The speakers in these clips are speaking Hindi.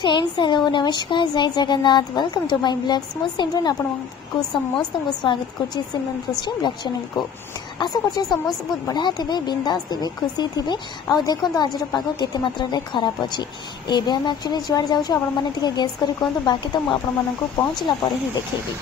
फ्रेंड्स, हेलो नमस्कार, जय Jagannath, welcome to my blogs. मो सिमरन आपको समस्त को स्वागत करछि सिमरन पश्चिम ब्लॉग चैनल को। आशा करछि समस्त बहुत बढ़िया थे, बिंदास थे, खुशी थे। आ देखो आज पाग केते मात्रा रे खराब अछि। एबे हम एक्चुअली जुआड़ जाउछु आपण माने टिके गेस करी कहंतु, बाकी तो मु आपण मानन को पहुंचला पर ही देखैबी।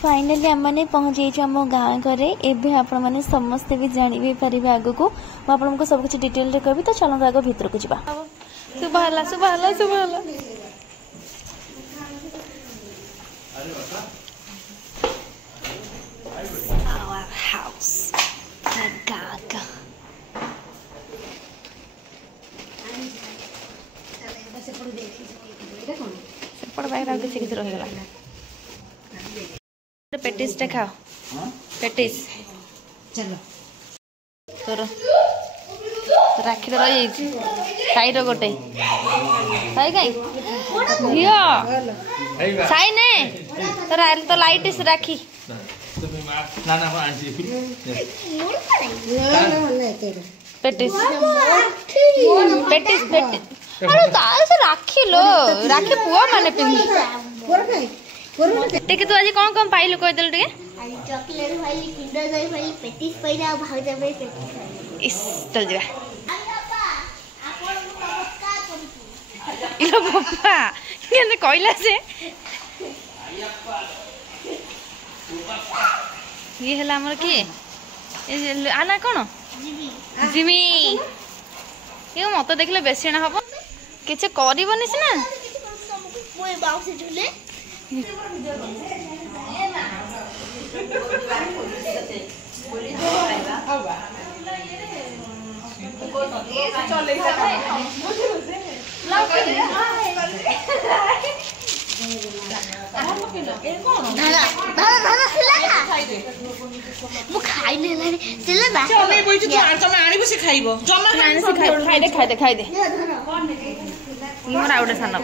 फाइनली आम मैंने पहुंच आम गाँ घरे। एबे आपण माने समस्ते भी जानी भी पारिबे आगो को आपण को सब कुछ डिटेल रे कहबी। तो चलो आगो भीतर को जिबा। सुबह हला our house gaga सेपड़ बैग किसी किसी रहीगला। पेटिस टे खाओ, पेटिस चलो तोर राखी रही साई रो गोटे साई कहीं झियो साई ने तो लाइट से राखी पेटिस पेटिस पेटिस अरे ताल से राखी लो, राखी पुआ माने पिंदी टेके। तू आज कौन पाइलु कह देलु टे? चॉकलेट वाली, किंडर जॉय वाली, पेटिस पहिला भाग देबे पेटिस। इस चल जा इलो बाबा केने कहला से ये हला हमर के ए आना कोन जिमी ये मत देखले बेसी ना हबो किछ करबनी सिना मोय बाउ से झुले खाई दे मोर आउटे सान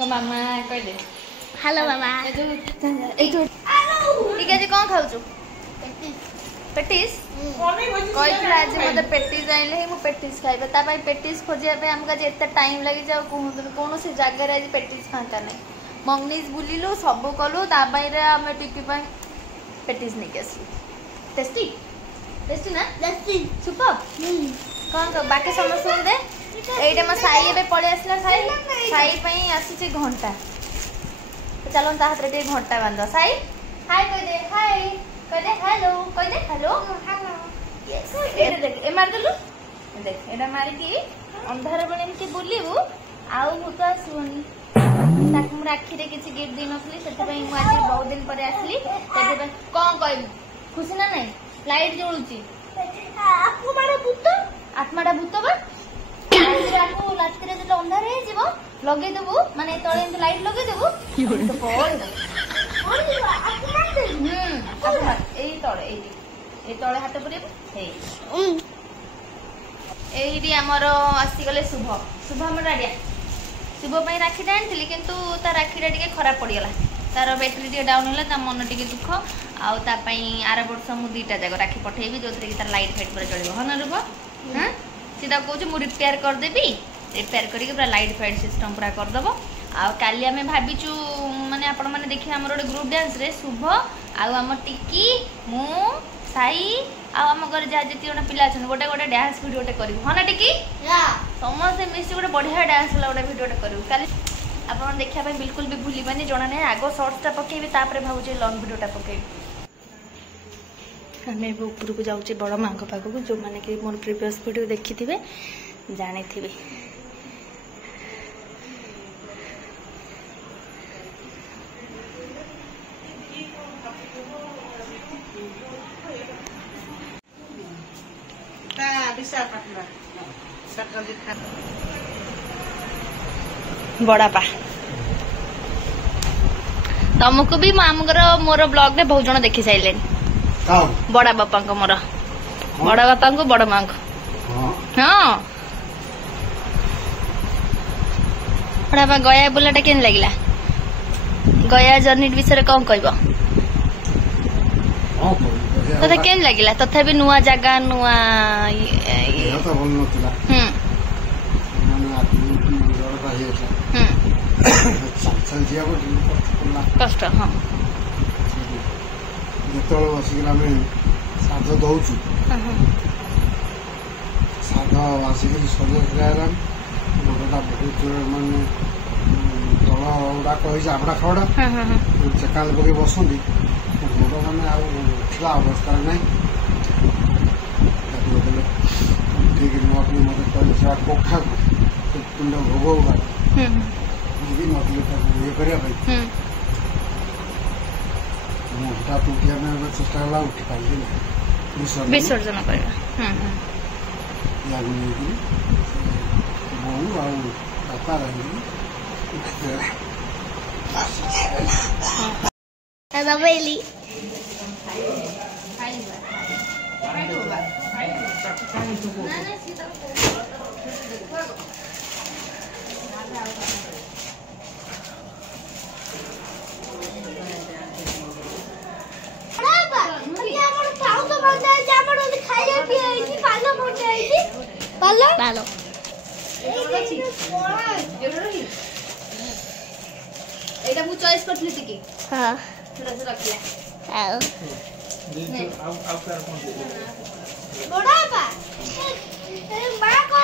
मामा कह दे हेलो मामा। ठीक है कौन खाऊ पेटिस कही आज मत पेटिस आइले मु पेटिस खाइबे ता भाई पेटिस खोजिया पे हमका जे एते टाइम लागि जाऊ कौन से जगह आज पेटिस फांका नहीं मंगनीस बुलिलु सब कलु ता भाई रे हम टिकी पाई पेटिस नहीं केस टेस्टी टेस्टी ना टेस्टी सुपर कौन का बाकी समस्त दे एटा म साई एबे पळे आसला साई पई आसी घंटा। तो चलो ता हाथ रे टे घंटा बांध साई हाय कह दे हेलो हेलो यस एटा देख ए मार देलु देख एटा मारी की अंधार बने एमती बुलिबु आउ भूत आसुनी ताक मु राखी रे किछि गिफ्ट दे नथली सेते पई मु आज बहुत दिन परे आसली सेते पई कोन कहबी खुशी ना नहीं लाइट जळुची आत्माटा भूत बा रात अंधार लगे देबू माने तले एमती लाइट लगे देबू तो तले हाथ पुरेबू एइडी हमर आसीगले शुभ हमर डाडिया शुभ पई राखीटा आनिथिली किंतु ता राखीटा टिके खराब पड़ी गला तार बैटरी टिके डाउन होला ता मन टिके दुख आउ ता पई आर वर्ष मु दुईटा जगह राखी पठेबी जोथरे कि तार लाइट फाइट पर चलिबो हन रूप हां सीधा कहूँ मु रिपेयर करदेवी रिपेयर करके पूरा लाइट फाइट सिस्टम पूरा करदेव आ काली आम भाविचु माने आपण माने देखिए आम गोटे ग्रुप डांस रे शुभ आम टिकी मु साई आम घर जहाँ जी गोटे पिला गोटे गोटे डांस भिडियोटे करूँ हाँ ना टिकी समस्त मिसी गोटे बढ़िया डांस वाला गोटे भिडियोटे करूँ काली आप देखा बिल्कुल भी भूलबानी जना ना आग सर्ट्सटा पकेबी तापर भावुचे लंग भिडियोटा पकेबी। आम ऊपर को जाऊे बड़ माँ पाखक जो मैंने कि मोर प्रिवियस वीडियो देखी थे जानी थे बड़ापा तुमको भी मामूर मोर ब्लॉग रे बहुत जन देखी सारे बड़ा बापा को मोर बड़ा बापा को बड़ माँ को हाँ बड़ा बापा गया बुलाटा केन लगिला गया जर्नी विषय कौन कहब तथा केन लगिला तथापि नुआ जगह नुआ कष्ट हाँ जो बसिक श्राद्ध दौचु श्राद्ध आसिक सजा गोटा बहुत मानने तल गुड़ाक आबड़ा खाबड़ा चेकाल पकई बसती गोड़ मैंने आठला अवस्था ना ठीक नुआपी मत कहले कखा पिंड भोग ये करने हठात उठा चेष्टा कला उठी पारे विसर्जन कर बोऊ आका दबेली पालो एटा मु चॉइस करथली टिके हां थोड़ा सा रखला आओ बड़ा बा मां को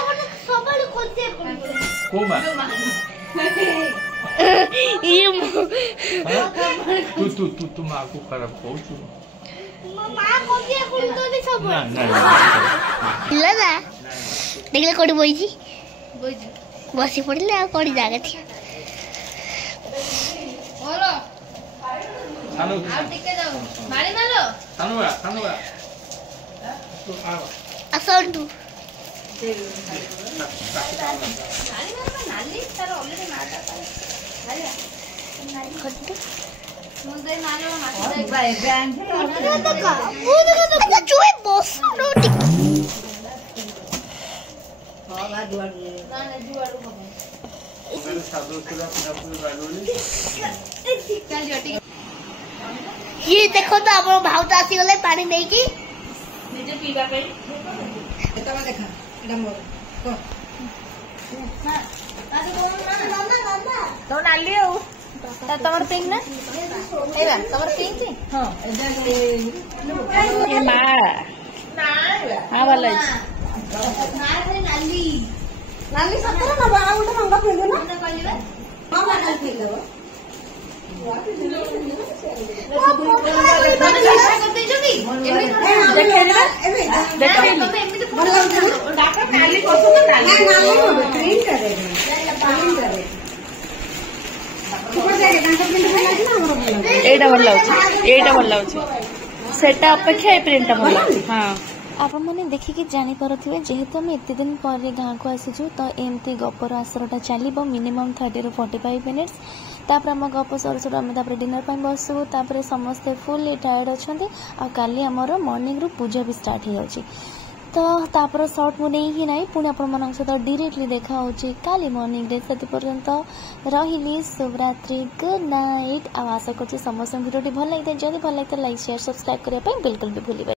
सबल कोते को मां ये तू मां को खराब कहू मां को के कोते सब ना लगा देखले कोडी बोइजी बोइजी बसी पड़ले आ कोडी जागा थी बोलो सानो आ टिके जाओ मारी मालो सानो बा तो आ असंतु मारी मारो नाली तार ऑलरेडी माटा पाले खट्टे मुंदे मालो माटा बाय बैंक तो चुए बस नो टिक ना जुआड़ू हो मेरे साधु सुरा पूरा गाडोली चल जटी ये देखो तो हमर भाउत आसी गले पानी नहीं की निजे पीबा पे एटा देखा एटा मोर को तो नाली हो तमर पिंग ना एबा तमर पिंग थी हां ये मा ना हां वाला ना रे नाली नाली सतर ना बा उठा मंगा पिंग ना ना कहलिबा मामा नाली पिंग देबो एटा भल लाउछ सेटा अपेक्षा ए प्रिंट भल लाउछ हां आपण मैंने देखिकी जानीपे जेहेतु आम एत दिन पर गाँव को आसीचु तो एमती गपर आसरटा चलो मिनिमम 30 to 45 मिनिट्स तापर आम गप सर सर आम डिनर पर बसू तापर समस्ते फुल टायर्ड अच्छा आली आमर मॉर्निंग रू पूजा भी स्टार्ट हो तो तापर सर्ट मुझे ही ना पुणी आपण सहित डायरेक्टली देखा काली मॉर्निंग रे से पर्यंत रही शुभरात्रि गुड नाइट आशा कर समस्त भिडियो भल लगी जब भल लगी लाइक शेयर सब्सक्राइब करने बिल्कुल भी भूल